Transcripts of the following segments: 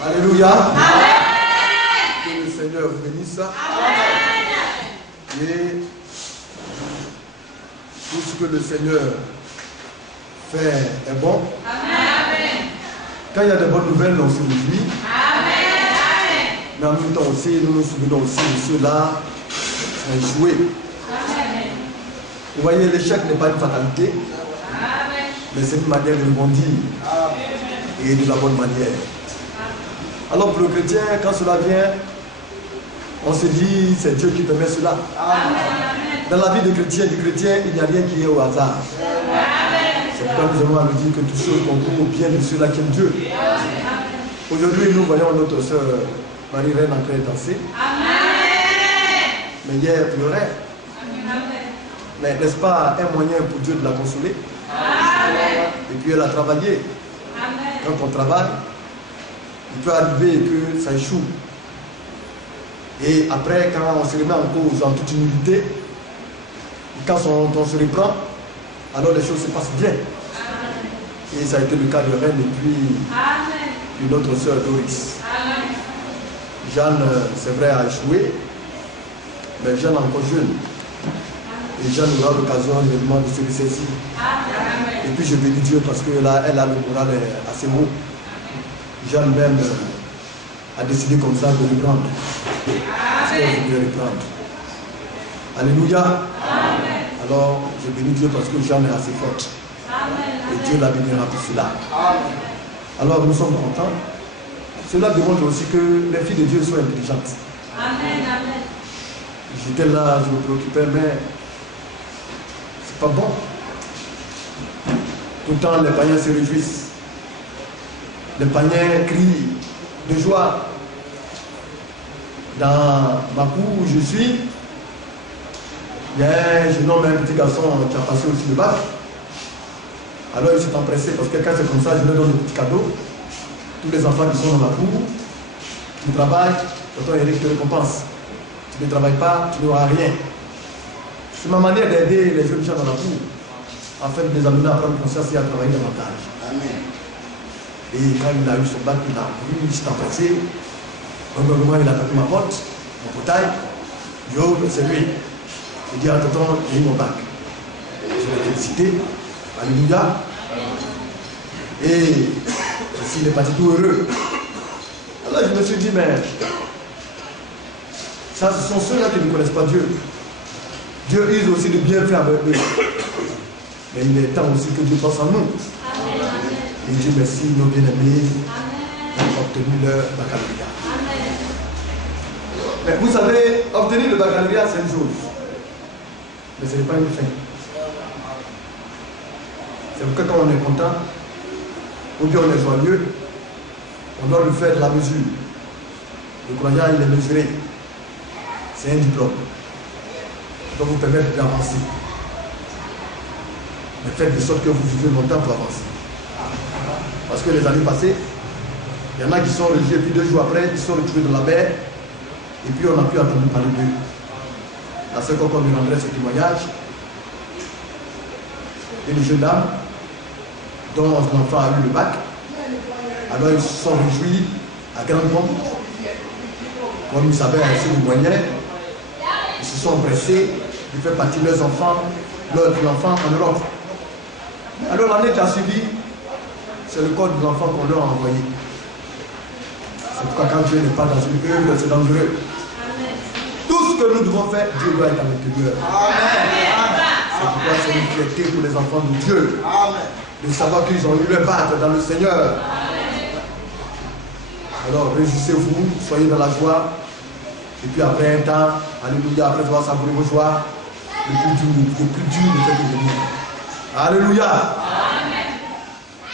Alléluia. Que le Seigneur vous bénisse. Et tout ce que le Seigneur fait est bon. Quand il y a de bonnes nouvelles, on se réjouit. Mais en même temps aussi, nous nous souvenons aussi de ceux-là qui ont échoué. Vous voyez, l'échec n'est pas une fatalité, mais c'est une manière de rebondir et de la bonne manière. Alors pour le chrétien, quand cela vient, on se dit c'est Dieu qui permet cela. Dans la vie du chrétien, il n'y a rien qui est au hasard. C'est pourquoi nous avons à nous dire que toutes choses concourent au bien de ceux-là qui aiment Dieu. Aujourd'hui, nous voyons notre sœur Marie-Reine en train de danser. Mais hier, elle pleurait. Mais n'est-ce pas un moyen pour Dieu de la consoler? Et puis elle a travaillé. Quand on travaille, il peut arriver que ça échoue. Et après, quand on se remet en cause en toute humilité, quand on se reprend, alors les choses se passent bien. Et ça a été le cas de Reine et puis de notre sœur Doris. Jeanne, c'est vrai, a échoué, mais Jeanne est encore jeune. Et Jeanne aura l'occasion évidemment de se ressaisir. Et puis je bénis Dieu parce qu'elle a le moral assez haut. Jeanne même a décidé comme ça de reprendre. Parce qu'elle voulait reprendre. Alléluia. Amen. Alors je bénis Dieu parce que Jeanne est assez forte. Amen. Et Dieu la bénira pour cela. Amen. Alors nous sommes contents. Cela démontre aussi que les filles de Dieu sont intelligentes. Amen. Amen. J'étais là, je me préoccupais, mais c'est pas bon. Tout le temps les païens se réjouissent. Les païens crient de joie. Dans ma cour où je suis, il y a un jeune homme, un petit garçon qui a passé aussi le bac. Alors il s'est empressé parce que quand c'est comme ça, je leur donne des petits cadeaux. Tous les enfants qui sont dans ma cour, qui travaillent, tonton Eric te récompense. Tu ne travailles pas, tu n'auras rien. C'est ma manière d'aider les jeunes gens dans la cour, afin de les amener à prendre conscience et à travailler davantage. Amen. Et quand il a eu son bac, il a voulu, il s'est empressé. Un moment, il a tapé ma porte, mon portail. Yo, c'est lui. Il dit, attends, j'ai eu mon bac. Je l'ai félicité. Alléluia. Et il est parti tout heureux. Alors je me suis dit, mais ça, ce sont ceux-là qui ne connaissent pas Dieu. Dieu use aussi de bien faire avec eux. Mais il est temps aussi que Dieu pense en nous. Et Dieu merci, nos bien-aimés ont obtenu leur baccalauréat. Mais vous savez, obtenir le baccalauréat, c'est une chose. Mais ce n'est pas une fin. C'est pourquoi quand on est content, ou bien on est joyeux, on doit lui faire de la mesure. Le croyant, il est mesuré. C'est un diplôme. Ça doit vous permettre d'avancer. Mais faites de sorte que vous vivez longtemps pour avancer. Parce que les années passées, il y en a qui sont religieux, et puis 2 jours après, ils sont retrouvés dans la mer, et puis on n'a plus entendu parler d'eux. La seule fois qu'on lui rendrait ce témoignage, une jeune dame dont l'enfant a eu le bac, alors ils se sont réjouis à grande pompe, comme ils savaient assez de moyens, ils se sont empressés de faire partir leurs enfants, leurs enfants en Europe. Alors l'année qui a suivi, c'est le corps de l'enfant qu'on leur a envoyé. C'est pourquoi quand Dieu n'est pas dans une œuvre, c'est dangereux. Amen. Tout ce que nous devons faire, Dieu doit être à l'intérieur. C'est pourquoi c'est une fierté pour les enfants de Dieu. Amen. De savoir qu'ils ont eu leur bac dans le Seigneur. Amen. Alors réjouissez-vous, soyez dans la joie. Et puis après un temps, alléluia, après avoir savouré vos joies, le plus dur ne fait que venir. Alléluia. Amen.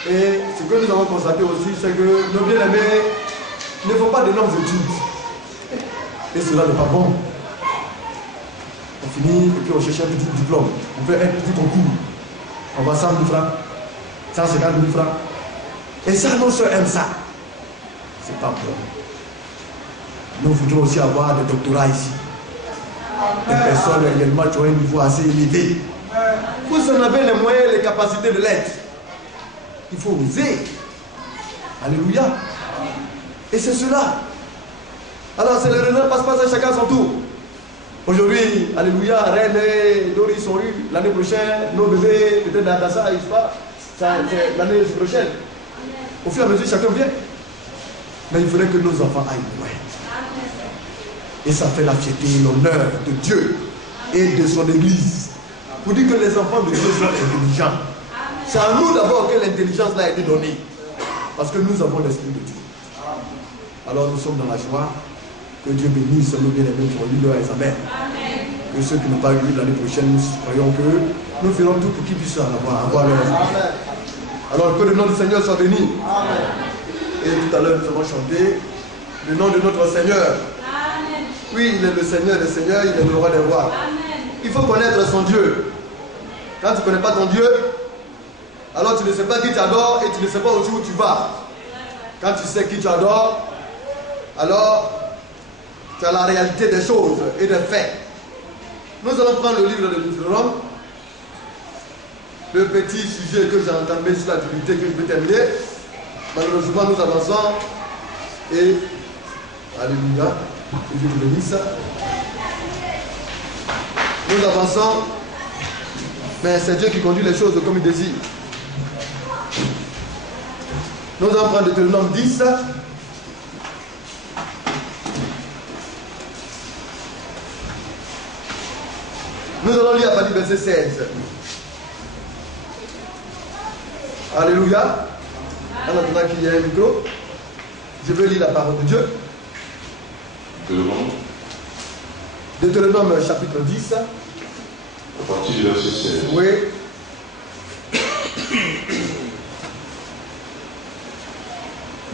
Et ce que nous avons constaté aussi, c'est que nos bien-aimés ne font pas de longues études. Et cela n'est pas bon. On finit et puis on cherche un petit diplôme. On fait un petit concours. On va 100 000 francs, 150 000 francs. Et ça, nos soeurs aiment ça. C'est pas bon. Nous voudrons aussi avoir des doctorats ici. Des personnes également qui ont un niveau assez élevé. Vous en avez les moyens et les capacités de l'être. Il faut oser. Alléluia. Et c'est cela. Alors c'est le renard passe-passe à chacun son tour. Aujourd'hui, alléluia, Rennes et Doris sont eu. L'année prochaine, nos bébés, peut-être Nadassa, je ne sais pas. C'est l'année prochaine. Au fur et à mesure, chacun vient. Mais il faudrait que nos enfants aillent loin. Et ça fait la fierté et l'honneur de Dieu et de son Église. Pour dire que les enfants de Dieu sont intelligents. C'est à nous d'abord que l'intelligence a été donnée. Parce que nous avons l'Esprit de Dieu. Alors nous sommes dans la joie. Que Dieu bénisse nos bien-aimés qui ont eu leur examen. Que ceux qui n'ont pas eu l'année prochaine, nous croyons que nous ferons tout pour qu'ils puissent avoir leur examen. Alors que le nom du Seigneur soit béni. Amen. Et tout à l'heure nous avons chanté le nom de notre Seigneur. Amen. Oui, il est le Seigneur des Seigneurs, il est le roi des rois. Amen. Il faut connaître son Dieu. Quand tu ne connais pas ton Dieu, alors tu ne sais pas qui t'adore et tu ne sais pas aussi où tu vas. Quand tu sais qui tu adores, alors tu as la réalité des choses et des faits. Nous allons prendre le livre de Deutéronome, le petit sujet que j'ai entamé sur la divinité que je vais terminer. Malheureusement, nous avançons et alléluia, que Dieu vous bénisse. Nous avançons, mais c'est Dieu qui conduit les choses comme il désire. Nous allons prendre Deutéronome 10. Nous allons lire à partir du verset 16. Alléluia. En attendant qu'il y ait un micro, je vais lire la parole de Dieu. Deutéronome chapitre 10. À partir du verset 16. Oui.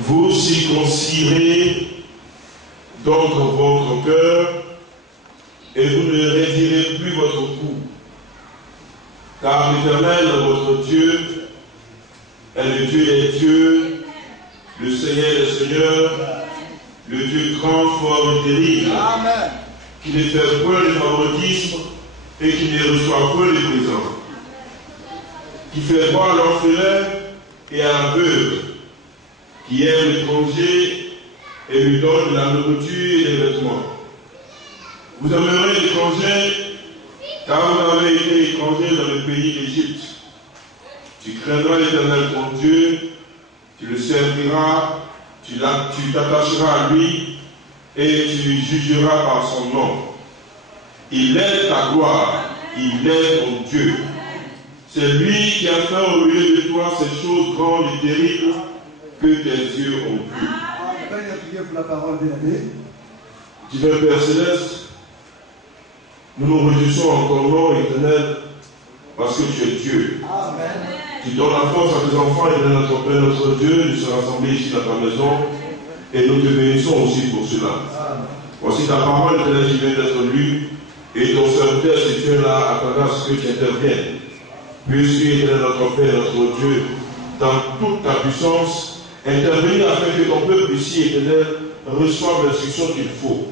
Vous circoncirez donc votre cœur et vous ne raidirez plus votre cou. Car l'Éternel, votre Dieu, est le Dieu des dieux, le Seigneur des seigneurs, le Dieu grand, fort et terrible, Amen. qui ne fait point de favoritisme et qui ne reçoit point de présent, qui fait voir à l'orphelin et à l'aveugle, qui aime l'étranger et lui donne de la nourriture et des vêtements. Vous aimerez l'étranger, car vous avez été étranger dans le pays d'Égypte. Tu craindras l'Éternel ton Dieu, tu le serviras, tu t'attacheras à lui et tu jugeras par son nom. Il est ta gloire, il est ton Dieu. C'est lui qui a fait au milieu de toi ces choses grandes et terribles que tes yeux ont vues. Pour la parole de Divin Père Céleste, nous nous réjouissons en ton nom éternel parce que tu es Dieu. Amen. Tu donnes la force à tes enfants et de notre Père, notre Dieu, de se rassembler ici dans ta maison et nous te bénissons aussi pour cela. Amen. Voici ta parole éternelle qui vient d'être lue et ton serviteur se tient là à travers ce que tu interviennes. Puisque éternel notre Père, notre Dieu, dans toute ta puissance, intervenir afin que ton peuple ici éternel reçoive l'instruction qu'il faut.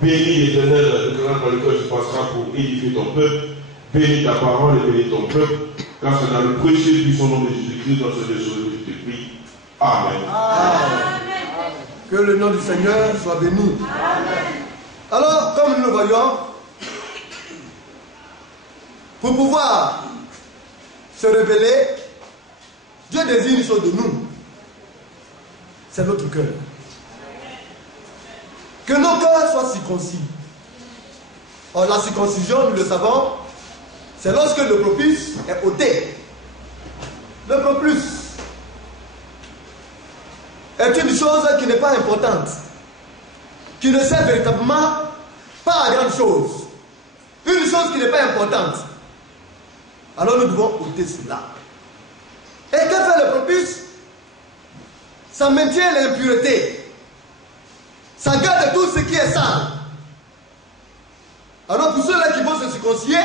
Bénis l'éternel le canal par lequel tu passeras pour édifier ton peuple. Bénis ta parole et bénis ton peuple. Car c'est dans le précieux puissant nom de Jésus-Christ dans ce choses que je te prie. Amen. Amen. Que le nom du Seigneur soit béni. Amen. Alors, comme nous le voyons, pour pouvoir se révéler, Dieu désire une chose de nous. C'est notre cœur. Que nos cœurs soient circoncis. Or, la circoncision, nous le savons, c'est lorsque le propice est ôté. Le propice est une chose qui n'est pas importante, qui ne sert véritablement pas à grande chose. Une une chose qui n'est pas importante, alors nous devons ôter cela. Et que fait le prépuce? Ça maintient l'impureté. Ça garde tout ce qui est sale. Alors pour ceux-là qui vont se circoncier,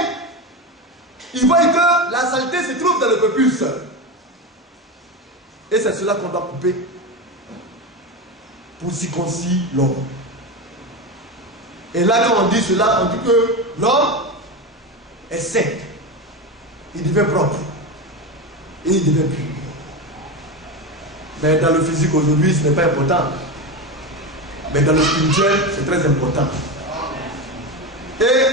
ils voient que la saleté se trouve dans le prépuce. Et c'est cela qu'on doit couper pour circoncire l'homme. Et là, quand on dit cela, on dit que l'homme est sec. Il devient propre. Et il devient pur. Mais dans le physique aujourd'hui, ce n'est pas important. Mais dans le spirituel, c'est très important. Et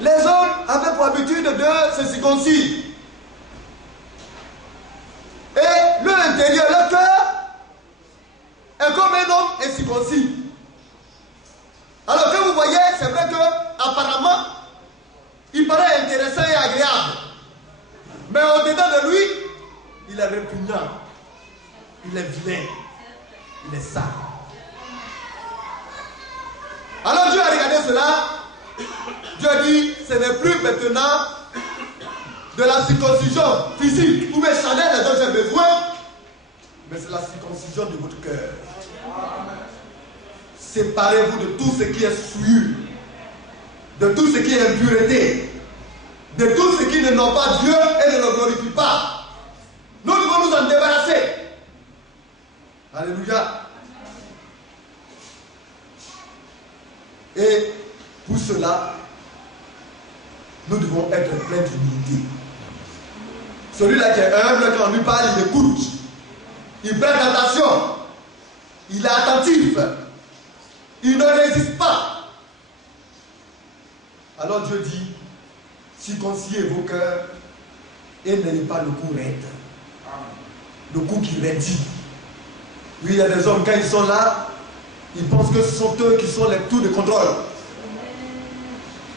les hommes avaient pour habitude de se circoncire. Et leur intérieur, leur cœur, est comme un homme est circoncis. Alors que vous voyez, c'est vrai qu'apparemment, il paraît intéressant et agréable. Mais au-dedans de lui, il est répugnant. Il est vilain. Il est sale. Alors Dieu a regardé cela. Dieu a dit, ce n'est plus maintenant de la circoncision physique ou charnelle dont j'ai besoin, mais c'est la circoncision de votre cœur. Séparez-vous de tout ce qui est souillure, de tout ce qui est impureté, de tout ce qui ne nomme pas Dieu et ne le glorifie pas. Nous devons nous en débarrasser. Alléluia. Et pour cela, nous devons être pleins d'humilité. Celui-là qui est humble, quand on lui parle, il écoute. Il prête attention. Il est attentif. Il ne résiste pas. Alors Dieu dit, circoncillez vos cœurs et n'ayez pas le cou raide. Le cou qui raidit. Oui, il y a des hommes, quand ils sont là, ils pensent que ce sont eux qui sont les tours de contrôle.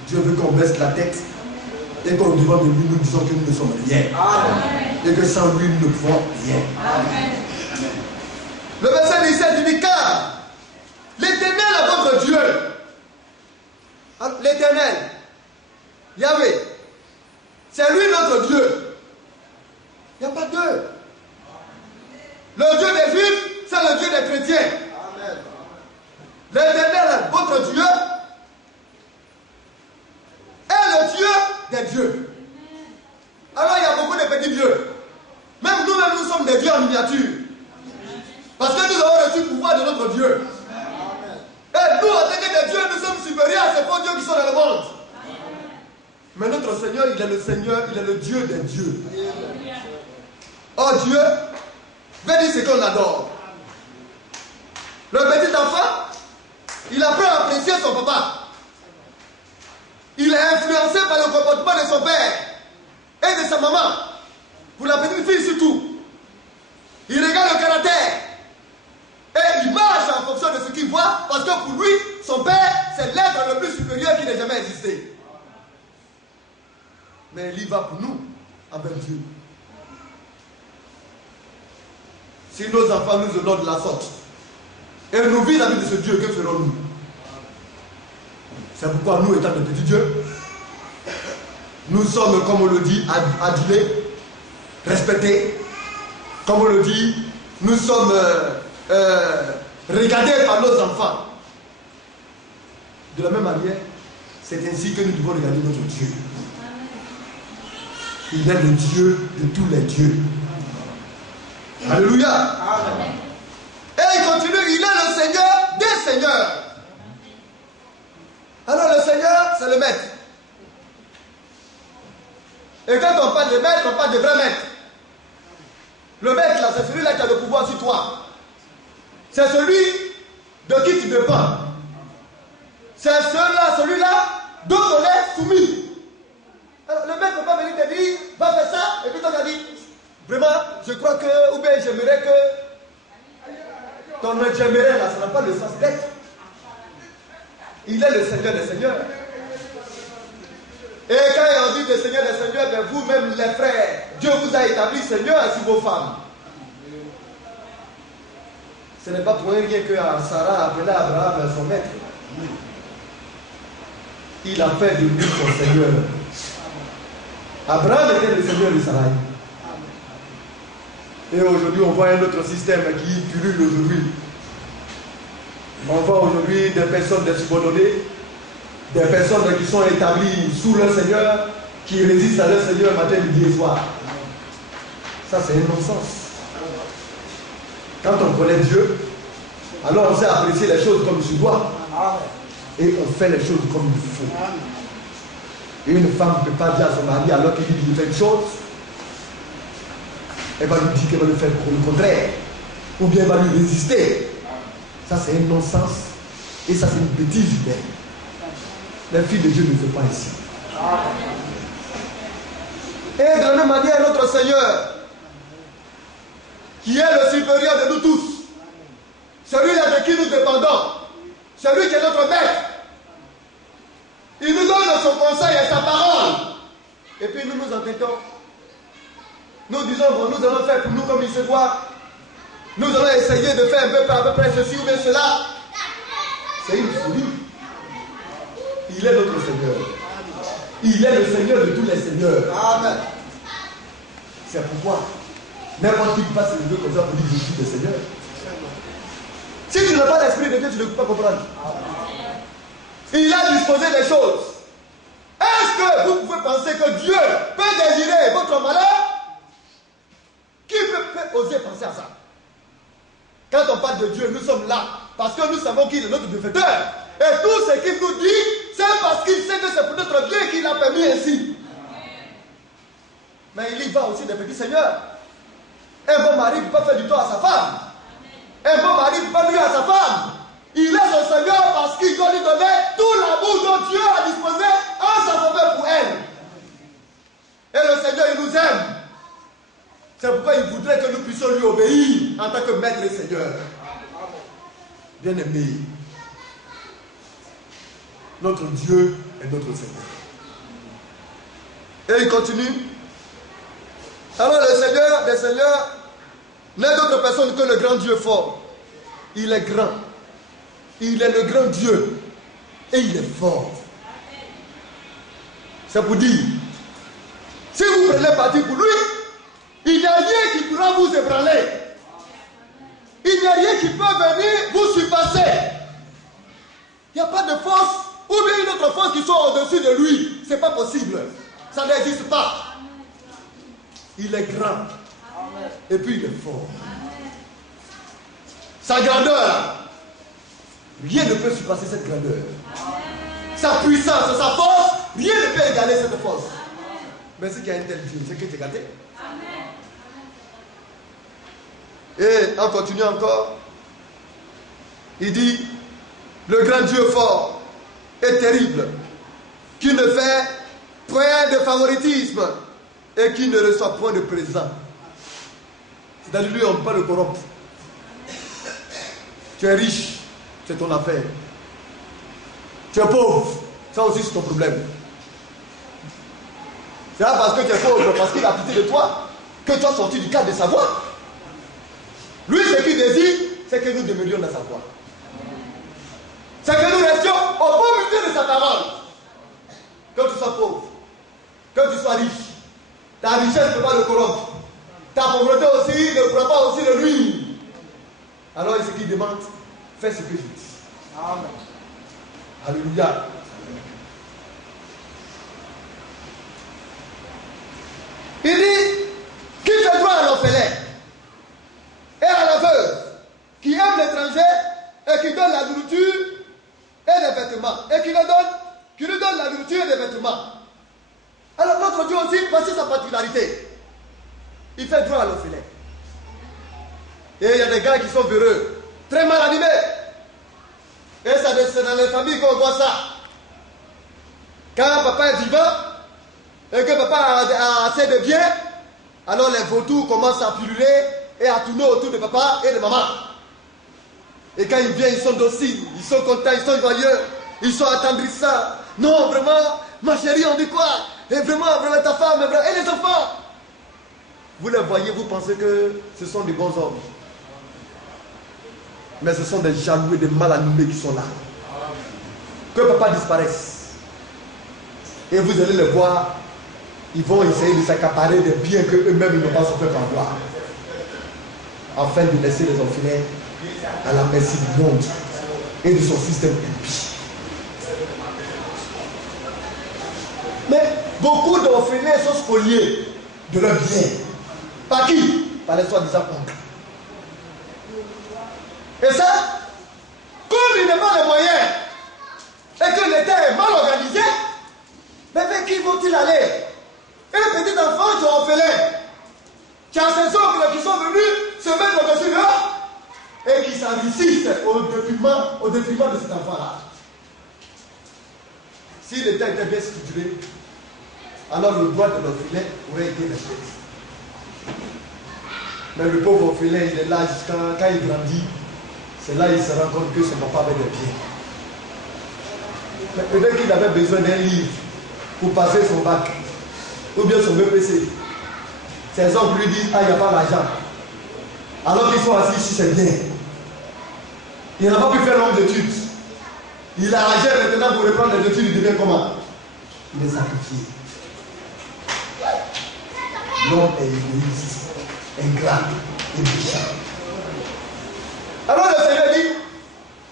Dieu veut qu'on baisse la tête et qu'au devant de lui, nous disons que nous ne sommes rien. Amen. Et que sans lui, nous ne pouvons rien. Amen. Le verset 17 dit, car l'Éternel est votre Dieu. L'Éternel, Yahweh, c'est lui notre Dieu. Il n'y a pas deux. Le Dieu des Juifs, c'est le Dieu des chrétiens. L'Éternel est votre Dieu est le Dieu des dieux. Alors il y a beaucoup de petits dieux. Même nous-mêmes, nous sommes des dieux en miniature. Parce que nous avons reçu le pouvoir de notre Dieu. Et nous, en tant que des dieux, nous sommes supérieurs à ces faux dieux qui sont dans le monde. Mais notre Seigneur, il est le Seigneur, il est le Dieu des dieux. Oh Dieu, veut dire ce qu'on adore. Le petit enfant, il apprend à apprécier son papa. Il est influencé par le comportement de son père et de sa maman. Pour la petite fille surtout. Il regarde le caractère. Et il marche en fonction de ce qu'il voit. Parce que pour lui, son père, c'est l'être le plus supérieur qui n'ait jamais existé. Mais il y va pour nous, avec Dieu. Si nos enfants nous honorent de la sorte, et nous vivons la vie de ce Dieu, que ferons-nous? C'est pourquoi nous, étant de petits dieux, nous sommes, comme on le dit, adulés, respectés. Comme on le dit, nous sommes regardés par nos enfants. De la même manière, c'est ainsi que nous devons regarder notre Dieu. Il est le Dieu de tous les dieux. Alléluia. Amen. Et il continue, il est le Seigneur des seigneurs. Alors le Seigneur, c'est le maître. Et quand on parle de maître, on parle de vrai maître. Le maître, là, c'est celui-là qui a le pouvoir sur toi. C'est celui de qui tu dépends. C'est celui-là dont on est soumis. Alors, le maître ne peut pas venir te dire, va faire ça, et puis toi tu as dit, vraiment, je crois que, ou bien j'aimerais que ton j'aimerais là, ça n'a pas le sens d'être. Il est le Seigneur des Seigneurs. Et quand on dit le Seigneur des Seigneurs, ben vous-même les frères, Dieu vous a établi Seigneur sur vos femmes. Ce n'est pas pour rien que Sarah a appelé Abraham son maître. il a fait de lui son Seigneur. Abraham était le Seigneur d'Israël. Et aujourd'hui, on voit un autre système qui pullule aujourd'hui. On voit aujourd'hui des personnes subordonnées, des personnes qui sont établies sous leur Seigneur, qui résistent à leur Seigneur matin, midi et soir. Ça, c'est un non-sens. Quand on connaît Dieu, alors on sait apprécier les choses comme il se doit. Et on fait les choses comme il faut. Et une femme ne peut pas dire à son mari, alors qu'il lui dit de faire une chose, elle va lui dire qu'elle va le faire pour le contraire. Ou bien elle va lui résister. Ça, c'est un non-sens. Et ça, c'est une bêtise humaine. Les filles de Dieu ne le font pas ici. Et de la même manière, notre Seigneur, qui est le supérieur de nous tous, celui-là de qui nous dépendons, celui qui est notre maître, il nous donne son conseil et sa parole. Et puis nous nous entendons. Nous disons, bon, nous allons faire pour nous comme il se doit. Nous allons essayer de faire à peu près ceci ou bien cela. C'est une folie. Il est notre Seigneur. Il est le Seigneur de tous les seigneurs. Amen. C'est pourquoi n'importe qui passe les deux comme ça pour dire je suis le Seigneur. Si tu n'as pas l'Esprit de Dieu, tu ne peux pas comprendre. Il a disposé des choses. Est-ce que vous pouvez penser que Dieu peut désirer votre malheur? Qui peut oser penser à ça? Quand on parle de Dieu, nous sommes là parce que nous savons qu'il est notre bienfaiteur. Et tout ce qu'il nous dit, c'est parce qu'il sait que c'est pour notre bien qu'il a permis ainsi. Mais il y va aussi des petits seigneurs. Un bon mari ne peut pas faire du tort à sa femme. Un bon mari ne peut pas nuire à sa femme. Il est son Seigneur parce qu'il doit lui donner tout l'amour dont Dieu a disposé en sa faveur pour elle. Et le Seigneur, il nous aime. C'est pourquoi il voudrait que nous puissions lui obéir en tant que maître et Seigneur. Bien-aimé, notre Dieu est notre Seigneur. Et il continue. Alors le Seigneur des Seigneurs n'est d'autre personne que le grand Dieu fort. Il est grand. Il est le grand Dieu. Et il est fort. C'est pour dire, si vous prenez parti pour lui, il n'y a rien qui pourra vous ébranler. Il n'y a rien qui peut venir vous surpasser. Il n'y a pas de force ou bien une autre force qui soit au-dessus de lui. Ce n'est pas possible. Ça n'existe pas. Il est grand. Et puis il est fort. Sa grandeur, rien ne peut surpasser cette grandeur. Sa puissance, sa force, rien ne peut égaler cette force. Mais ce qui a un tel Dieu, c'est que tu es gâté. Et en continuant encore, il dit, le grand Dieu fort et terrible, qui ne fait point de favoritisme et qui ne reçoit point de présent. C'est-à-dire lui, on ne peut pas le corrompre. Tu es riche, c'est ton affaire. Tu es pauvre, ça aussi c'est ton problème. C'est pas parce que tu es pauvre, parce qu'il a pitié de toi, que tu as sorti du cadre de sa voie. Lui, ce qu'il désire, c'est que nous demeurions dans sa voie. C'est que nous restions au beau milieu de sa parole. Que tu sois pauvre, que tu sois riche, ta richesse ne peut pas le corrompre. Ta pauvreté aussi ne pourra pas aussi le nuire. Alors, ce qu'il demande, fais ce que je dis. Amen. Alléluia. Il dit, qui fait droit à l'orphelin et à la veuve, qui aime l'étranger et qui donne la nourriture et des vêtements, et qui lui donne la nourriture et des vêtements. Alors notre Dieu aussi, voici sa particularité. Il fait droit à l'orphelin. Et il y a des gars qui sont véreux, très mal animés. Et c'est dans les familles qu'on voit ça. Quand papa est vivant, et que papa a assez de biens, alors les vautours commencent à pulluler et à tourner autour de papa et de maman. Et quand ils viennent, ils sont dociles, ils sont contents, ils sont joyeux, ils sont attendrissants. Non, vraiment, ma chérie, on dit quoi? Et vraiment, ta femme, et les enfants. Vous les voyez, vous pensez que ce sont des bons hommes. Mais ce sont des jaloux et des mal animés qui sont là. Que papa disparaisse. Et vous allez les voir, ils vont essayer de s'accaparer des biens qu'eux-mêmes ils n'ont pas souffert par voir. Afin de laisser les orphelins à la merci du monde et de son système impie. Mais beaucoup d'orphelins sont spoliés de leurs biens. Par qui? Par les soi-disant oncles. Et ça, comme il n'a pas les moyens et que l'État est mal organisé, mais vers qui vont-ils aller? Un petit enfant qui est orphelin, qui a ses oncles qui sont venus se mettre au-dessus d'eux et qui s'enrichissent au détriment de cet enfant-là. Si l'État était bien structuré, alors le droit de l'orphelin aurait été respecté. Mais le pauvre orphelin, il est là jusqu'à quand il grandit, c'est là qu'il se rend compte que son papa avait des biens. Mais peut-être qu'il avait besoin d'un livre pour passer son bac, ou bien son BPC. Ses oncles lui disent, ah, il n'y a pas d'argent. Alors qu'ils sont assis sur ses biens. Il n'a pas pu faire longues études. Il a arrangé maintenant pour reprendre les études, il devient comment? Il est sacrifié. L'homme est égoïste, ingrat et méchant. Alors le Seigneur dit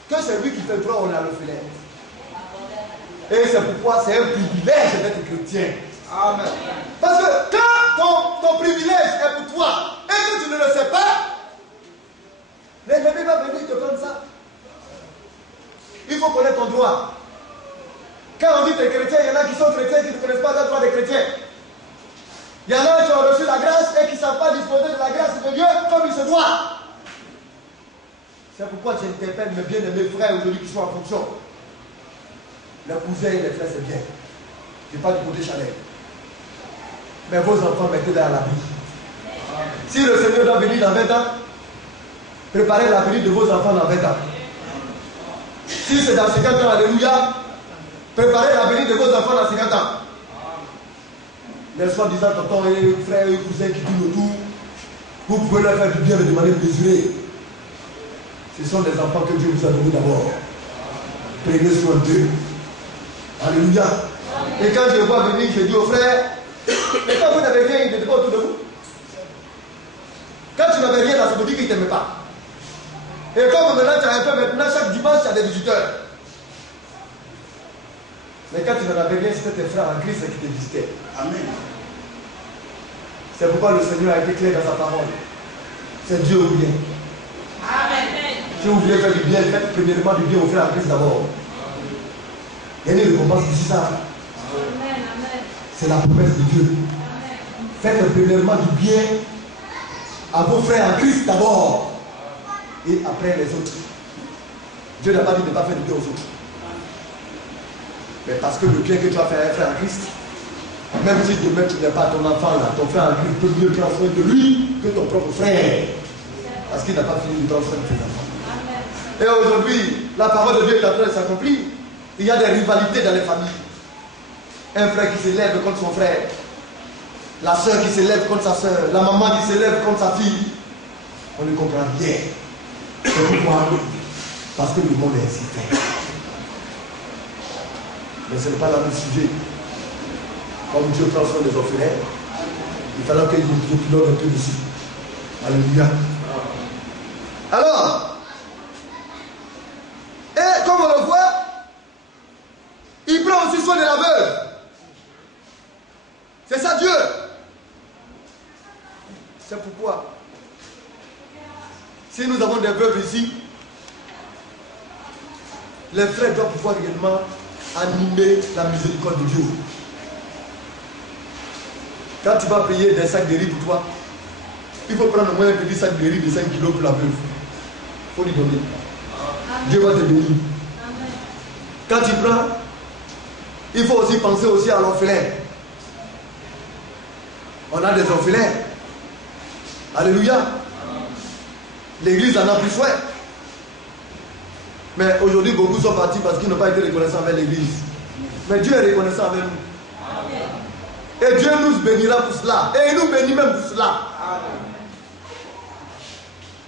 que c'est lui qui fait droit au l'orphelin. Et c'est pourquoi c'est un privilège d'être chrétien. Amen. Parce que quand ton privilège est pour toi et que tu ne le sais pas, l'ennemi va venir te prendre ça. Il faut connaître ton droit. Quand on dit que tu es chrétien, il y en a qui sont chrétiens qui ne connaissent pas le droit des chrétiens. Il y en a qui ont reçu la grâce et qui ne savent pas disposer de la grâce de Dieu comme il se doit. C'est pourquoi j'interpelle mes bien-aimés frères aujourd'hui qui sont en fonction. Les cousins et les frères, c'est bien. Je ne pas du côté Chanel. Mais vos enfants, mettez-les à l'abri. Si le Seigneur doit venir dans 20 ans, préparez l'avenir de vos enfants dans 20 ans. Si c'est dans 50 ans, alléluia, préparez l'avenir de vos enfants dans 50 ans. Les soi-disant tontons et frères et cousins qui tournent autour, vous pouvez leur faire du bien de manière mesurée. Ce sont des enfants que Dieu vous a donnés d'abord. Prenez soin d'eux. Alléluia. Et quand je vois venir, je dis aux frères, mais quand vous n'avez rien, il n'était pas autour de vous. Quand tu n'avais rien, ça veut dire qu'il ne t'aimait pas. Et comme maintenant tu as un peu, maintenant chaque dimanche tu as des visiteurs. Mais quand tu n'en avais rien, c'était tes frères en Christ qui te visitaient. Amen. C'est pourquoi le Seigneur a été clair dans sa parole. C'est Dieu ou bien. Amen. Si vous voulez faire du bien, faites premièrement du bien aux frères en Christ d'abord. Il y a une récompense ici, ça. C'est la promesse de Dieu. Faites premièrement du bien à vos frères en Christ d'abord. Et après les autres. Dieu n'a pas dit de ne pas faire du bien aux autres. Mais parce que le bien que tu as fait à un frère en Christ, même si demain tu n'es pas ton enfant là, ton frère en Christ peut mieux prendre soin de lui que ton propre frère. Parce qu'il n'a pas fini de prendre soin de tes enfants. Et aujourd'hui, la parole de Dieu est en train de s'accomplir. Il y a des rivalités dans les familles. Un frère qui s'élève contre son frère. La soeur qui s'élève contre sa soeur. La maman qui s'élève contre sa fille. On ne comprend rien. C'est pourquoi? Parce que le monde est ainsi fait. Mais ce n'est pas le même sujet. Comme Dieu prend soin des orphelins, il fallait qu'il nous pilote un peu dessus. Alléluia. Alors, et comme on le voit, il prend aussi soin de la veuve. C'est ça Dieu. C'est pourquoi, si nous avons des veuves ici, les frères doivent pouvoir également animer la miséricorde de Dieu. Quand tu vas payer des sacs de riz pour toi, il faut prendre au moins un petit sac de riz de 5 kilos pour la veuve. Il faut lui donner. Dieu va te bénir. Quand tu prends, il faut aussi penser aussi à l'orphelin. On a des orphelins. Alléluia. L'église en a plus soin. Mais aujourd'hui, beaucoup sont partis parce qu'ils n'ont pas été reconnaissants avec l'église. Mais Dieu est reconnaissant avec nous. Et Dieu nous bénira pour cela. Et il nous bénit même pour cela.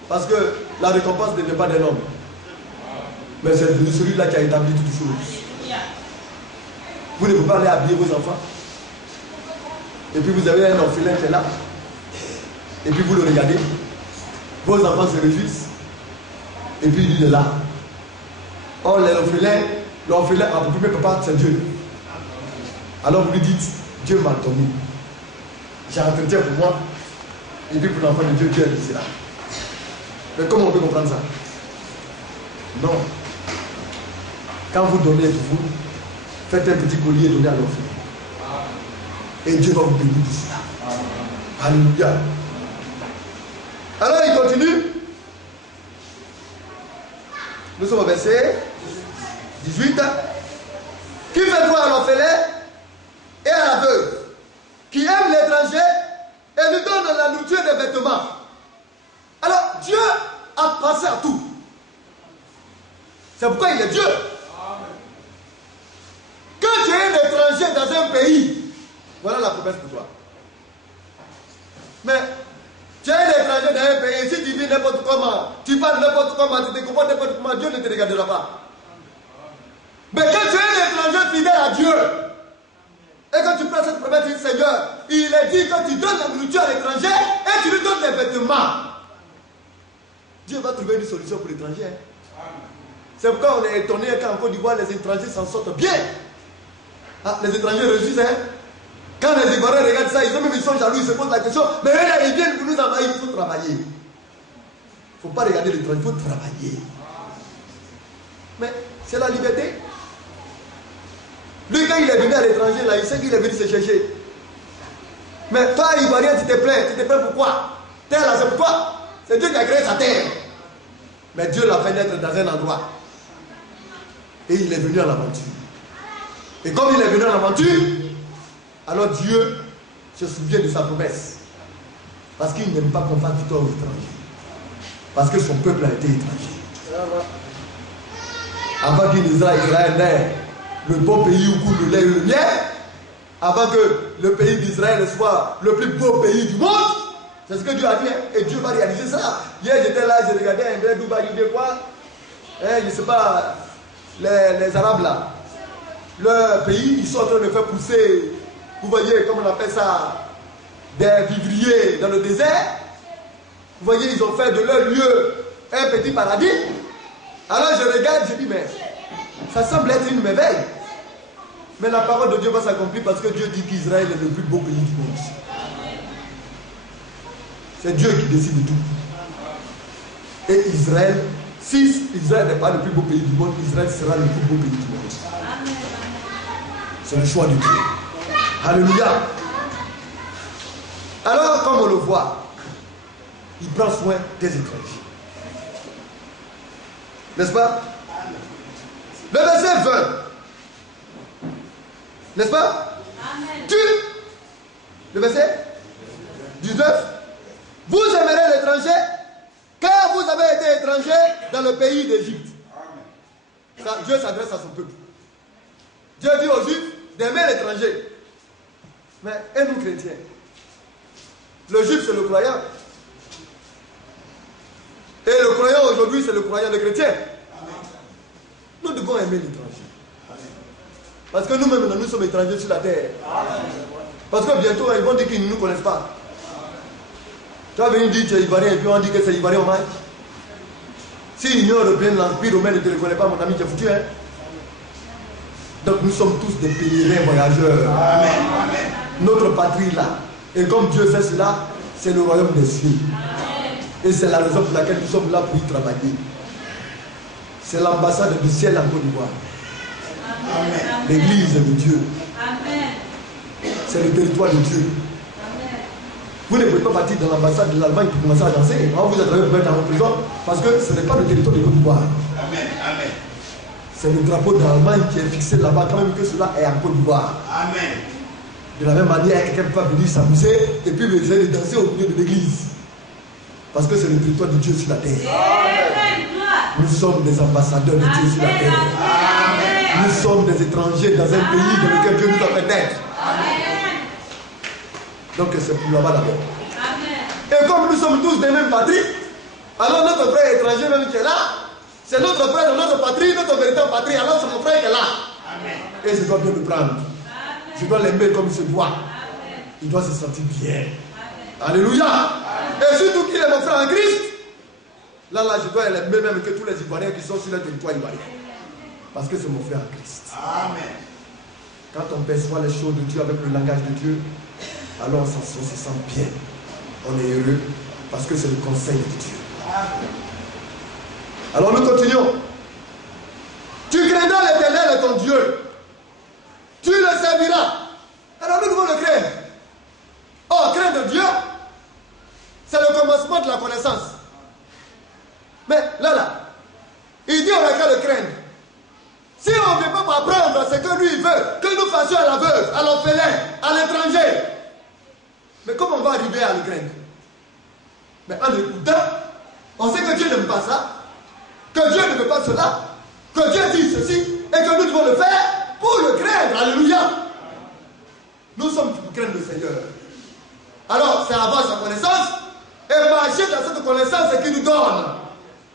Parce que la récompense ne vient pas d'un homme. Mais c'est de celui-là qui a établi toutes choses. Vous ne pouvez pas aller habiller vos enfants. Et puis vous avez un orphelin qui est là. Et puis vous le regardez. Vos enfants se réjouissent. Et puis il est là. Or l'orphelin a pour premier papa, c'est Dieu. Alors vous lui dites, Dieu m'a donné. J'ai entretien pour moi. Et puis pour l'enfant de Dieu, Dieu est laissé là. Mais comment on peut comprendre ça? Non. Quand vous donnez pour vous, faites un petit collier et donnez à l'orphelin. Et Dieu va vous bénir tout cela. Alléluia. Alors il continue. Nous sommes au verset 18. Qui fait droit à l'orphelin et à la veuve, qui aime l'étranger et lui donne la nourriture des vêtements. Alors Dieu a pensé à tout. C'est pourquoi il est Dieu. Quand tu es un étranger dans un pays, voilà la promesse pour toi. Mais tu es un étranger dans un pays, si tu vis n'importe comment, tu parles n'importe comment, tu te comportes n'importe comment, Dieu ne te regardera pas. Mais quand tu es un étranger fidèle à Dieu, et quand tu prends cette promesse, tu dis Seigneur, il est dit que tu donnes la nourriture à l'étranger et tu lui donnes des vêtements. Dieu va trouver une solution pour l'étranger. C'est pourquoi on est étonné quand en Côte d'Ivoire les étrangers s'en sortent bien. Ah, les étrangers réussissent, hein? Quand les Ivoiriens regardent ça, ils sont jaloux, ils se posent la question, mais là, ils viennent pour nous envahir, il faut travailler. Il ne faut pas regarder l'étranger, il faut travailler. Mais c'est la liberté. Lui, quand il est venu à l'étranger, là, il sait qu'il est venu se chercher. Mais toi, Ivoirien, tu te plains pourquoi? Terre là, c'est pourquoi? C'est Dieu qui a créé sa terre. Mais Dieu l'a fait naître dans un endroit. Et il est venu à l'aventure. Et comme il est venu à l'aventure, alors Dieu se souvient de sa promesse. Parce qu'il n'aime pas qu'on fasse du tort aux étrangers. Parce que son peuple a été étranger. Avant qu'il Israël n'ait le bon pays où coule le lait et le miel, avant que le pays d'Israël soit le plus beau pays du monde, c'est ce que Dieu a dit, et Dieu va réaliser ça. Hier j'étais là, j'ai regardé un vrai Dubaï, il dit quoi? Je ne sais pas, les Arabes là, leur pays, ils sont en train de faire pousser, vous voyez, comment on appelle ça, des vivriers dans le désert. Vous voyez, ils ont fait de leur lieu un petit paradis. Alors je regarde, je dis, mais ça semble être une merveille. Mais la parole de Dieu va s'accomplir parce que Dieu dit qu'Israël est le plus beau pays du monde. C'est Dieu qui décide de tout. Et Israël, si Israël n'est pas le plus beau pays du monde, Israël sera le plus beau pays du monde. C'est le choix de Dieu. Alléluia. Alors, comme on le voit, il prend soin des étrangers. N'est-ce pas? Le verset 20. N'est-ce pas? Amen. Le verset 19. Vous aimerez l'étranger car vous avez été étranger dans le pays d'Égypte. Dieu s'adresse à son peuple. Dieu dit aux Juifs d'aimer l'étranger. Mais et nous chrétiens, le Juif c'est le croyant. Et le croyant aujourd'hui c'est le croyant, le chrétien. Nous devons aimer l'étranger. Parce que nous-mêmes nous sommes étrangers sur la terre. Parce que bientôt ils vont dire qu'ils ne nous connaissent pas. Tu vas venir dire que tu es ivoirien et puis on dit que c'est ivoirien au match. Si l'Union européenne, l'Empire romain ne te reconnaît pas, mon ami, tu es foutu. Hein? Donc nous sommes tous des pèlerins voyageurs. Amen. Notre patrie là. Et comme Dieu fait cela, c'est le royaume des cieux. Et c'est la raison pour laquelle nous sommes là pour y travailler. C'est l'ambassade du ciel en Côte d'Ivoire. L'église de Dieu. C'est le territoire de Dieu. Vous ne pouvez pas partir dans l'ambassade de l'Allemagne pour commencer à danser. On vous attrape pour mettre en prison parce que ce n'est pas le territoire de Côte d'Ivoire. C'est le drapeau de l'Allemagne qui est fixé là-bas, quand même que cela est en Côte d'Ivoire. De la même manière, quelqu'un peut venir s'amuser et puis essayer de danser au milieu de l'église. Parce que c'est le territoire de Dieu sur la terre. Nous sommes des ambassadeurs de Dieu sur la terre. Nous sommes des étrangers dans un pays dans lequel Dieu nous a fait naître. Donc c'est pour là-bas d'abord. Et comme nous sommes tous des mêmes patries, alors notre frère étranger même qui est là, c'est notre frère de notre patrie, notre véritable patrie, alors c'est mon frère qui est là. Et je dois bien le prendre. Je dois l'aimer comme il se doit. Il doit se sentir bien. Alléluia. Et surtout qu'il est mon frère en Christ. Là, je dois l'aimer même que tous les Ivoiriens qui sont sur le territoire ivoirien. Parce que c'est mon frère en Christ. Amen. Quand on perçoit les choses de Dieu avec le langage de Dieu, alors on se sent bien. On est heureux parce que c'est le conseil de Dieu. Amen. Alors nous continuons. Tu craindras l'Éternel ton Dieu. Tu le serviras. Alors nous devons le craindre. Oh, craindre Dieu, c'est le commencement de la connaissance. Mais là, il dit on n'a qu'à le craindre. Si on ne peut pas apprendre ce que lui veut, que nous fassions à la veuve, à l'orphelin, à l'étranger, mais comment on va arriver à le craindre? Mais en écoutant, on sait que Dieu n'aime pas ça, que Dieu ne veut pas cela, que Dieu dit ceci, et que nous devons le faire pour le craindre. Alléluia. Nous sommes pour craindre le Seigneur. Alors, c'est avoir sa connaissance et marcher dans cette connaissance qu'il nous donne.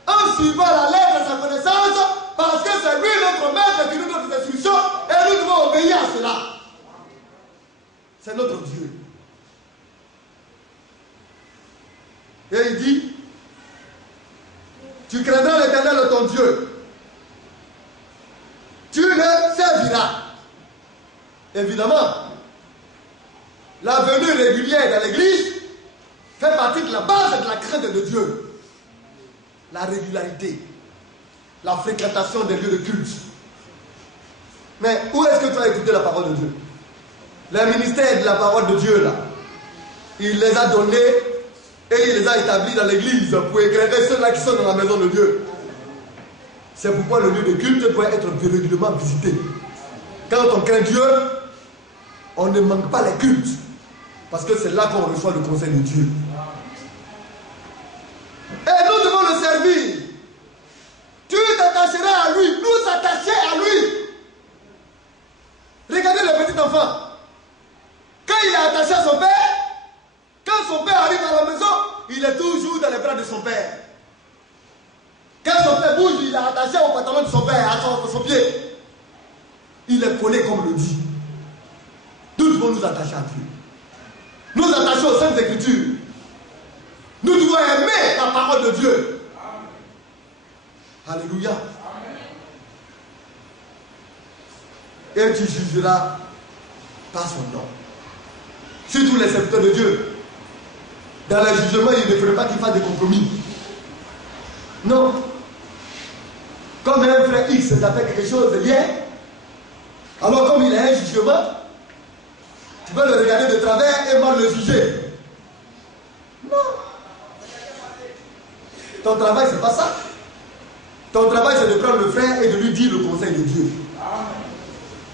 En suivant la lettre de sa connaissance, parce que c'est lui notre maître qui nous donne des instructions et nous devons obéir à cela. C'est notre Dieu. Et il dit, tu craindras l'Éternel ton Dieu. Tu le serviras. Évidemment, la venue régulière dans l'église fait partie de la base de la crainte de Dieu. La régularité, la fréquentation des lieux de culte. Mais où est-ce que tu as écouté la parole de Dieu? Les ministères de la parole de Dieu, là, il les a donnés et il les a établis dans l'église pour éclairer ceux-là qui sont dans la maison de Dieu. C'est pourquoi le lieu de culte doit être régulièrement visité. Quand on craint Dieu, on ne manque pas les cultes. Parce que c'est là qu'on reçoit le conseil de Dieu. Et nous devons le servir. Tu t'attacheras à lui, nous attacher à lui. Regardez le petit enfant. Quand il est attaché à son père, quand son père arrive à la maison, il est toujours dans les bras de son père. Quand son père bouge, il est attaché au pantalon de son père, à son pied. Il est collé comme le dit. Nous devons nous attacher à Dieu. Nous attacher aux Saintes Écritures. Nous devons aimer la parole de Dieu. Alléluia. Et tu jugeras par son nom. Surtout les serviteurs de Dieu. Dans le jugement, il ne faudrait pas qu'il fasse des compromis. Non. Comme un frère X t'a fait quelque chose de bien, alors comme il a un jugement, tu peux le regarder de travers et mal le juger. Non. Ton travail, c'est pas ça. Ton travail, c'est de prendre le frère et de lui dire le conseil de Dieu.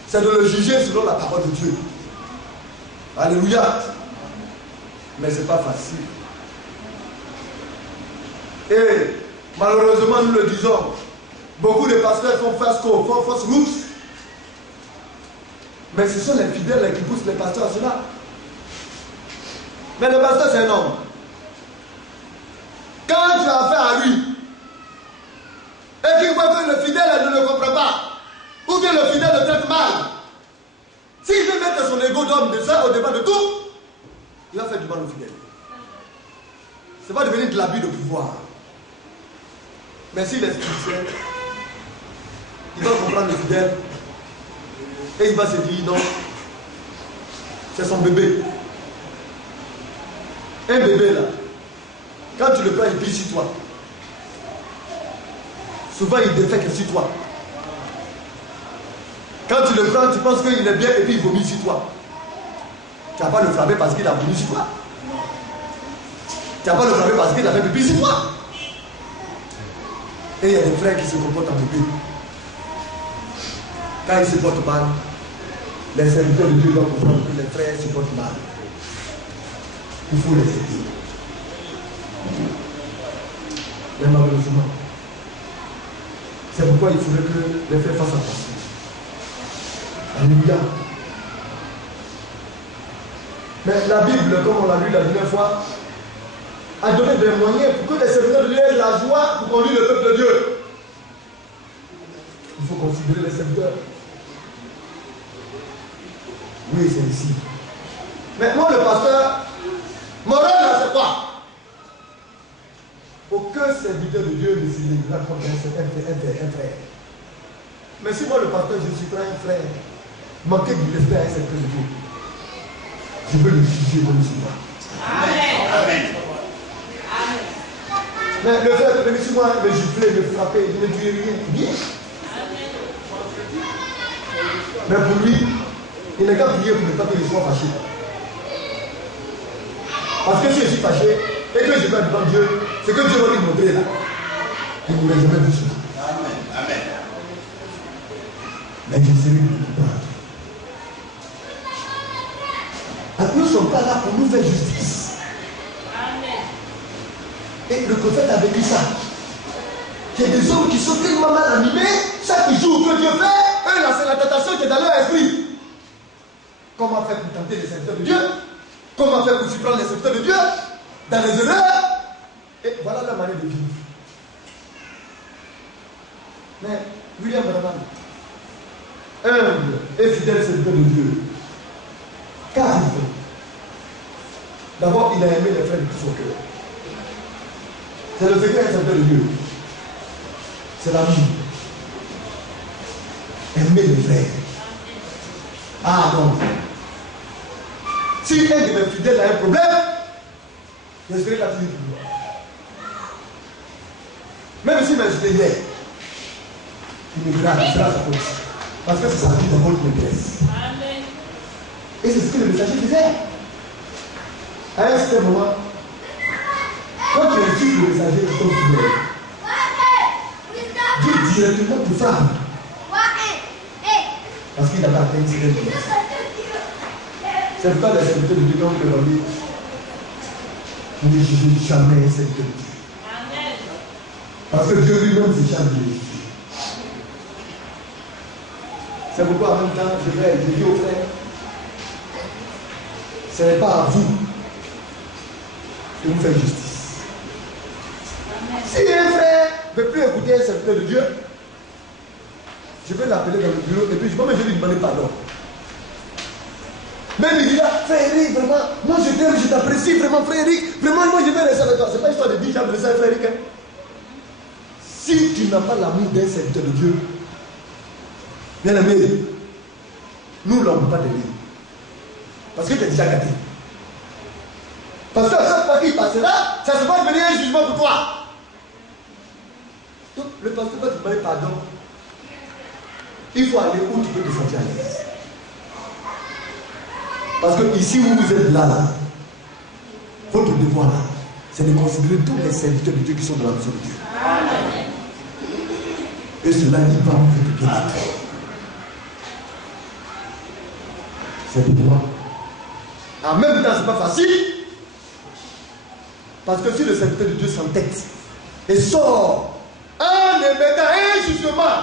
C'est de le juger selon la parole de Dieu. Alléluia. Mais ce n'est pas facile. Et malheureusement, nous le disons, beaucoup de pasteurs font fausse route. Mais ce sont les fidèles qui poussent les pasteurs à cela. Mais le pasteur, c'est un homme. Quand tu as affaire à lui, et qu'il voit que le fidèle ne le comprend pas, ou que le fidèle le traite mal, s'il veut mettre son ego d'homme de ça au départ de tout, il va faire du mal au fidèle. Ça va devenir de l'abus de pouvoir. Mais s'il est spirituel, il va comprendre le fidèle et il va se dire non, c'est son bébé. Un bébé là, quand tu le prends, il plie sur toi. Souvent il défait que sur toi. Quand tu le prends, tu penses qu'il est bien et puis il vomit sur toi. Tu n'as pas le frapper parce qu'il a vomi sur toi. Tu n'as pas le frapper parce qu'il a fait pipi sur toi. Et il y a des frères qui se comportent en bébé. Quand ils se portent mal, les serviteurs de Dieu doivent comprendre que les frères se portent mal. Il faut les aider. Mais malheureusement, c'est pourquoi il faudrait que les frères fassent attention. Alléluia. Mais la Bible, comme on l'a lu la dernière fois, a donné des moyens pour que les serviteurs de Dieu aient la joie pour conduire le peuple de Dieu. Il faut considérer les serviteurs. Oui. oui, c'est ici. Mais moi, le pasteur, mon rôle là, c'est quoi? Aucun serviteur de Dieu ne se dégrade comme un frère. Mais si moi, le pasteur, je suis un frère, manquer de respect à un serviteur de Dieu, je veux le juger comme musulman. Amen. Amen. Mais le frère, le musulman, me gifler, me frapper, je ne dis rien. Bien. Mais pour lui, il n'est qu'à prier pour ne pas que je sois fâché. Parce que si je suis fâché et que je vais devant Dieu, c'est que Dieu va lui montrer là. Il ne m'aurait jamais vu ça. Amen. Amen. Mais je serai coupable. Nous ne sommes pas là pour nous faire justice. Amen. Et le prophète avait dit ça. Il y a des hommes qui sont tellement mal animés, chaque jour que Dieu fait, eux là c'est la tentation qui est dans leur esprit. Comment faire pour tenter les serviteurs de Dieu? Comment faire pour surprendre les serviteurs de Dieu dans les erreurs? Et voilà la manière de vivre. Mais William Branham, humble et fidèle serviteur de Dieu, car il fait. D'abord, il a aimé les frères de tout son cœur. C'est le secret d'un serviteur de Dieu. C'est l'amour. Aimer les frères. Ah non. Si un de mes fidèles a un problème, je serai là toujours pour lui. Même si je l'ai hier, il me dira sa faute. Parce que c'est sa vie d'abord qui m'intéresse. Et c'est ce que le messager disait. À un certain moment, quand tu insultes le messager de ton fidèle, Dieu directement te frappe. Parce qu'il n'a pas atteint une certaine place. C'est pourquoi les serviteurs de Dieu ont demandé ne jugez jamais un serviteur de Dieu. Parce que Dieu lui-même se charge de juger. C'est pourquoi en même temps, je dis aux frères, ce n'est pas à vous de vous faire justice. Si un frère ne veut plus écouter un serviteur de Dieu, je vais l'appeler dans le bureau et puis je vais lui demander pardon. Même il dit là, frère Eric, vraiment, moi je t'aime, je t'apprécie vraiment, frère Eric, vraiment, moi je vais rester avec toi. C'est pas histoire de 10 ans de ça, frère Eric. Hein? Si tu n'as pas l'amour d'un serviteur de Dieu, bien aimé, nous l'avons pas de lui. Parce que tu es déjà gâté. Parce que à chaque fois qu'il passera, ça se va devenir un jugement pour toi. Donc le pasteur va te demander pardon. Il faut aller où tu peux te sentir à l'aise. Parce que ici où vous êtes là, votre devoir là, c'est de considérer tous les serviteurs de Dieu qui sont dans la maison de Dieu. Amen. Et cela n'y va en fait bien. C'est de toi. En même temps, ce n'est pas facile. Parce que si le serviteur de Dieu s'entête et sort en émettant un jugement,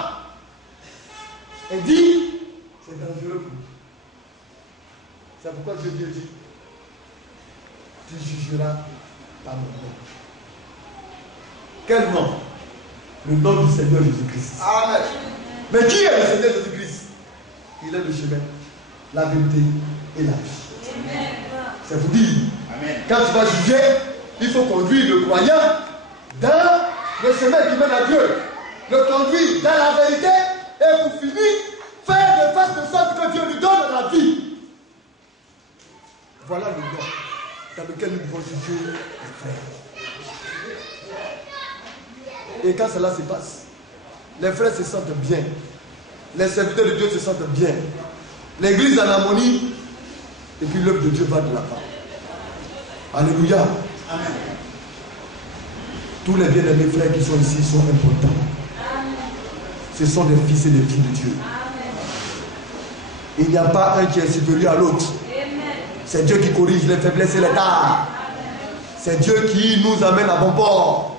et dit, c'est dangereux pour nous. C'est pourquoi Dieu dit, tu jugeras par mon nom. Quel nom? Le nom du Seigneur Jésus-Christ. Amen. Mais qui est le Seigneur Jésus-Christ? Il est le chemin, la vérité et la vie. Amen. C'est vous dire, amen. Quand tu vas juger, il faut conduire le croyant dans le chemin qui mène à Dieu. Le conduire dans la vérité et pour finir, faire de face de sorte que Dieu lui donne la vie. Voilà le nom dans lequel nous devons juger les frères. Et quand cela se passe, les frères se sentent bien. Les serviteurs de Dieu se sentent bien. L'église en harmonie. Et puis l'œuvre de Dieu va de l'avant. Alléluia. Amen. Tous les bien-aimés frères qui sont ici sont importants. Amen. Ce sont des fils et des filles de Dieu. Amen. Il n'y a pas un qui est supérieur à l'autre. C'est Dieu qui corrige les faiblesses et les tares. C'est Dieu qui nous amène à bon port.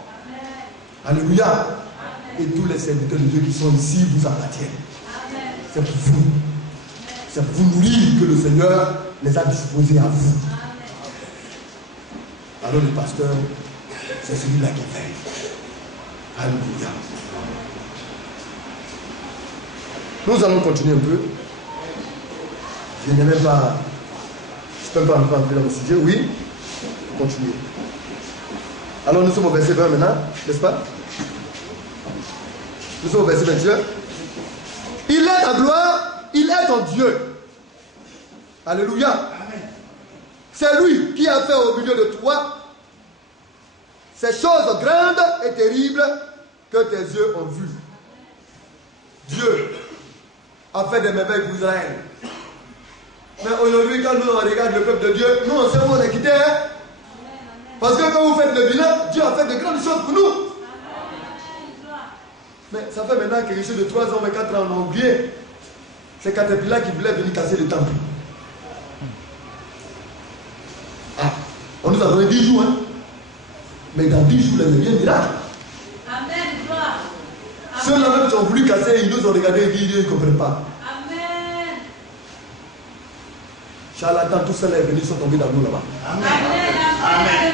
Amen. Alléluia. Amen. Et tous les serviteurs de Dieu qui sont ici vous appartiennent. C'est pour vous. C'est pour vous nourrir que le Seigneur les a disposés à vous. Alors le pasteur, c'est celui-là qui fait. Alléluia. Nous allons continuer un peu. Je n'ai même pas... Je ne peux pas entrer dans le sujet. Oui, continuez. Alors nous sommes au verset 20 maintenant, n'est-ce pas? Nous sommes au verset 21. Il est ta gloire, il est ton Dieu. Alléluia. Amen. C'est lui qui a fait au milieu de toi ces choses grandes et terribles que tes yeux ont vues. Dieu a fait des merveilles pour Israël. Mais aujourd'hui, quand nous on regarde le peuple de Dieu, nous on sait où on est quitté. Hein? Parce que quand vous faites le bilan, Dieu a fait de grandes choses pour nous. Mais ça fait maintenant quelque chose de 3 ans, 4 ans, on a oublié. C'est Caterpillar qui voulait venir casser le temple. Ah, on nous a donné 10 jours. Hein? Mais dans 10 jours, il y a un miracle. Amen. Ceux-là même qui ont voulu casser, ils nous ont regardé et dit, ils ne comprennent pas. Amen. Charlatan, tous ceux-là venus sont tombés dans nous là-bas. Amen. Amen. Amen.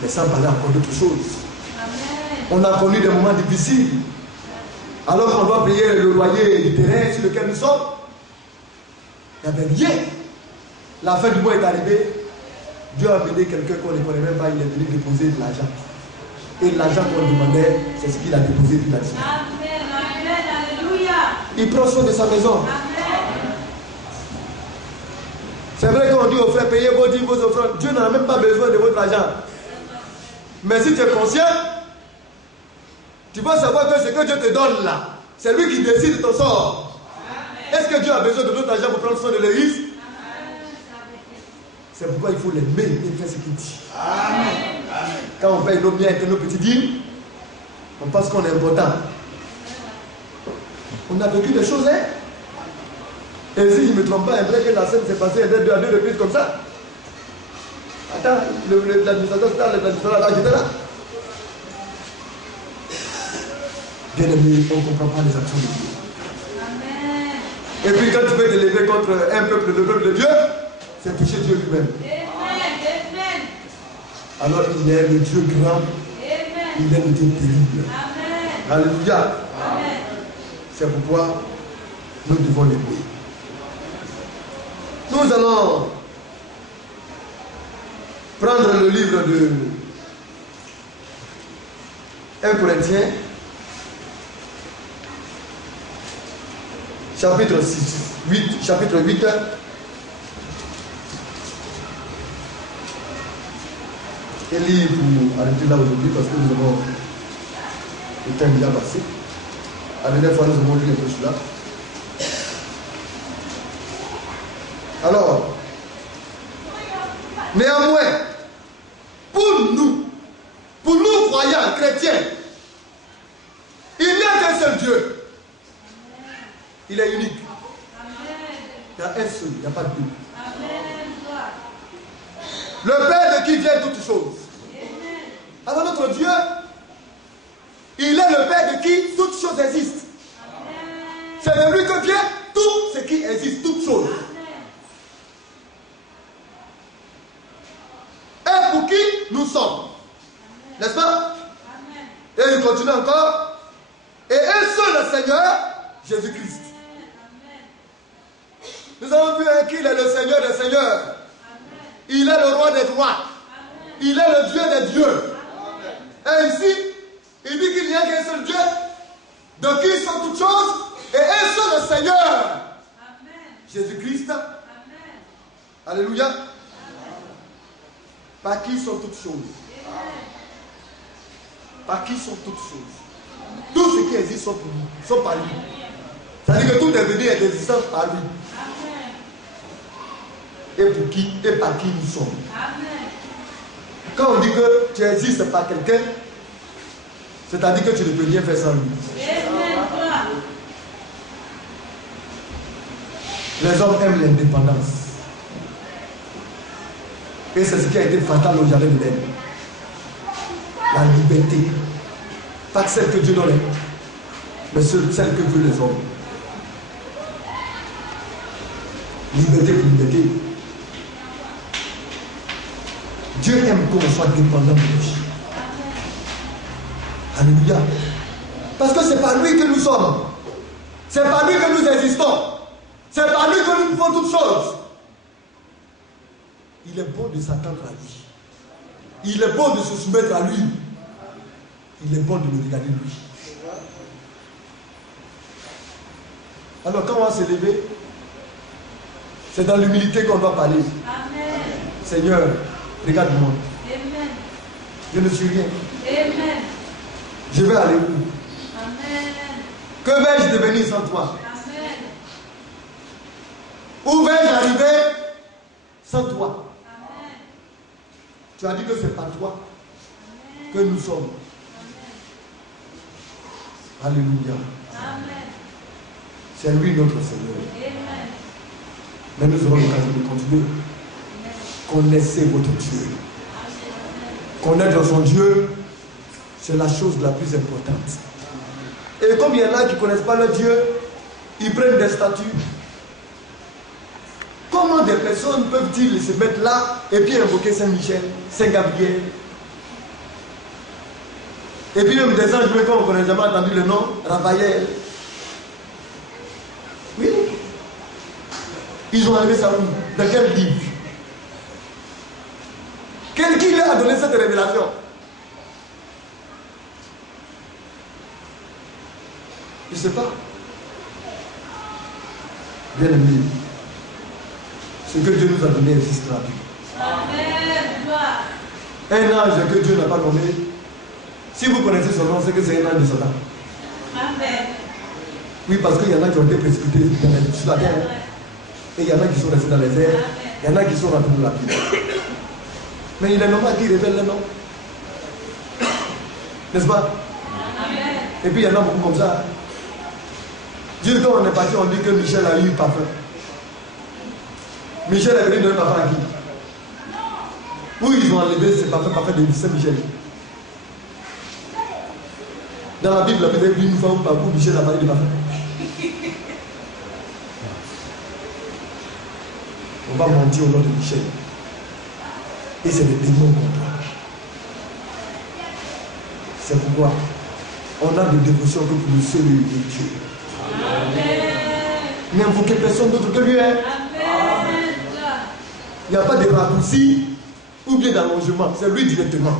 Mais sans parler encore d'autre chose. On a connu des moments difficiles. Alors qu'on doit payer le loyer du terrain sur lequel nous sommes. Il n'y avait rien. La fin du mois est arrivée. Dieu a amené quelqu'un qu'on ne connaît même pas. Il est venu déposer de l'argent. Et l'argent qu'on demandait, c'est ce qu'il a déposé puis il a dit. Amen. Alléluia. Il prend soin de sa maison. Amen. C'est vrai qu'on dit aux frères, payez vos dîmes, vos offrandes. Dieu n'a même pas besoin de votre argent. Mais si tu es conscient, tu vas savoir que ce que Dieu te donne là, c'est lui qui décide de ton sort. Est-ce que Dieu a besoin de notre argent pour prendre soin de l'église? C'est pourquoi il faut l'aimer et faire ce qu'il dit. Amen. Quand on paye nos biens et nos petits dîmes, on pense qu'on est important. On a vécu des choses, hein? Et si je ne me trompe pas, il vrai que la scène s'est passée à deux reprises comme ça. Attends, l'administrateur c'était là, l'administrateur là, j'étais là. Bien aimé, on ne comprend pas les actions de Dieu. Amen. Et puis quand tu veux t'élever contre un peuple, le peuple de Dieu, c'est toucher Dieu lui-même. Amen. Alors il est le Dieu grand. Amen. Il est le Dieu terrible. Amen. Alléluia. Amen. C'est pourquoi nous devons l'aimer. Nous allons prendre le livre de 1 Corinthiens. Chapitre 8. Et lire pour arrêter là aujourd'hui parce que nous avons le temps déjà passé. La dernière fois, nous avons lu un peu cela. Alors, néanmoins, pour nous croyants, chrétiens, il n'y a qu'un seul Dieu. Il est unique. Il y a un seul, il n'y a pas de deux. Le Père de qui vient toutes choses. Alors notre Dieu, il est le Père de qui toutes choses existent. C'est de lui que vient tout ce qui existe, toutes choses. Et pour qui nous sommes. N'est-ce pas? Et il continue encore. Et un seul Seigneur, Jésus-Christ. Nous avons vu qu'il est le Seigneur des Seigneurs. Amen. Il est le roi des rois. Amen. Il est le Dieu des dieux. Amen. Et ici, il dit qu'il n'y a qu'un seul Dieu, de qui sont toutes choses, et un seul Seigneur. Jésus-Christ. Alléluia. Amen. Par qui sont toutes choses? Amen. Par qui sont toutes choses? Amen. Tout ce qui existe sont par lui. C'est-à-dire que tout est venu d'existence par lui. Et pour qui et par qui nous sommes. Amen. Quand on dit que tu existes par quelqu'un, c'est-à-dire que tu ne peux rien faire sans lui. Amen. Les hommes aiment l'indépendance. Et c'est ce qui a été fatal au jardin d'Éden. La liberté. Pas celle que Dieu donne, mais celle que veulent les hommes. Liberté pour liberté. Dieu aime qu'on soit dépendant de lui. Alléluia. Parce que c'est par lui que nous sommes. C'est par lui que nous existons. C'est par lui que nous pouvons toutes choses. Il est bon de s'attendre à lui. Il est bon de se soumettre à lui. Il est bon de le regarder lui. Alors quand on va se lever, c'est dans l'humilité qu'on doit parler. Amen. Seigneur, regarde-moi. Amen. Je ne suis rien. Amen. Je vais aller où? Amen. Que vais-je devenir sans toi? Amen. Où vais-je arriver sans toi? Amen. Tu as dit que c'est par toi Amen. que nous sommes. Alléluia. Amen. C'est lui notre Seigneur. Amen. Mais nous aurons l'occasion de continuer. Connaissez votre Dieu. Connaître son Dieu, c'est la chose la plus importante. Et comme il y en a qui ne connaissent pas leur Dieu, ils prennent des statues. Comment des personnes peuvent-ils se mettre là et puis invoquer Saint-Michel, Saint-Gabriel? Et puis même des anges, même quand on n'a jamais entendu le nom, Raphaël. Oui. Ils ont enlevé ça où? Dans quel livre? Qui leur a donné cette révélation? Je ne sais pas. Bien aimé, ce que Dieu nous a donné existe là. Un ange que Dieu n'a pas nommé, si vous connaissez son nom, c'est que c'est un ange de Satan. Amen. Oui, parce qu'il y en a qui ont été précipités sur la terre. Et il y en a qui sont restés dans les airs. Il y en a qui sont rentrés dans la Bible. Mais il est normal qu'il révèle le nom. N'est-ce pas? Amen. Et puis il y en a beaucoup comme ça. Dieu, quand on est parti, on dit que Michel a eu parfum. Michel est venu donner parfum à qui? Où ils ont enlevé ce parfum de Saint-Michel? Dans la Bible, vous avez vu une fois où Michel a parlé de parfum. On va mentir au nom de Michel. Et c'est des démons contre toi. C'est pourquoi on a des dévotions que pour le seul et unique Dieu. N'invoquez personne d'autre que lui. Hein? Il n'y a pas de raccourci ou bien d'allongement. C'est lui directement.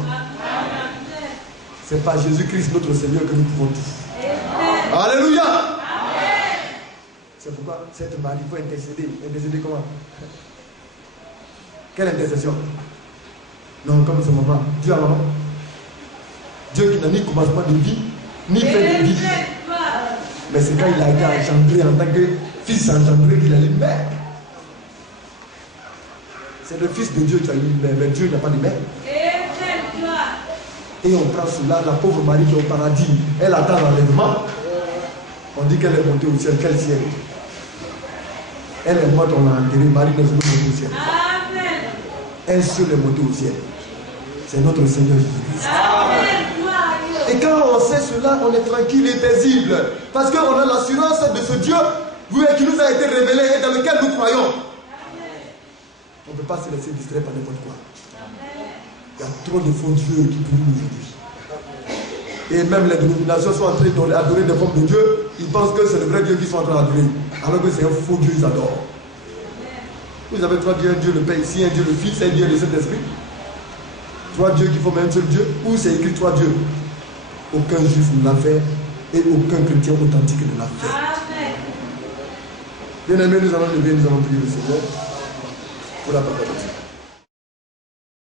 C'est par Jésus-Christ notre Seigneur que nous pouvons tout. Alléluia. C'est pourquoi cette Marie, il faut intercéder. Intercéder comment? Quelle intercession? Non, comme ce moment. Dieu alors. Dieu qui n'a ni commencement de vie, ni fin de vie. Mais c'est quand il a été engendré en tant que fils engendré qu'il a eu une mère. C'est le fils de Dieu qui a eu une mère, mais Dieu n'a pas de mère. Et on prend cela, la pauvre Marie qui est au paradis, elle attend l'enlèvement. On dit qu'elle est montée au ciel. Quel ciel? Elle est morte, on l'a enterrée. Marie n'est jamais montée au ciel. Elle seule est montée au ciel. C'est notre Seigneur Jésus-Christ. Et quand on sait cela, on est tranquille et paisible. Parce qu'on a l'assurance de ce Dieu qui nous a été révélé et dans lequel nous croyons. On ne peut pas se laisser distraire par n'importe quoi. Il y a trop de faux dieux qui tournent aujourd'hui. Et même les dénominations sont en train d'adorer des formes de Dieu. Ils pensent que c'est le vrai Dieu qu'ils sont en train d'adorer. Alors que c'est un faux Dieu, ils adorent. Vous avez trois dieux, un Dieu le Père ici, un Dieu le Fils, un Dieu le Saint-Esprit. Trois dieux qui forment un seul Dieu. Où c'est écrit trois dieux? Aucun juif ne l'a fait et aucun chrétien authentique ne l'a fait. Bien aimé, nous allons lever, nous allons prier le Seigneur pour la parole de Dieu.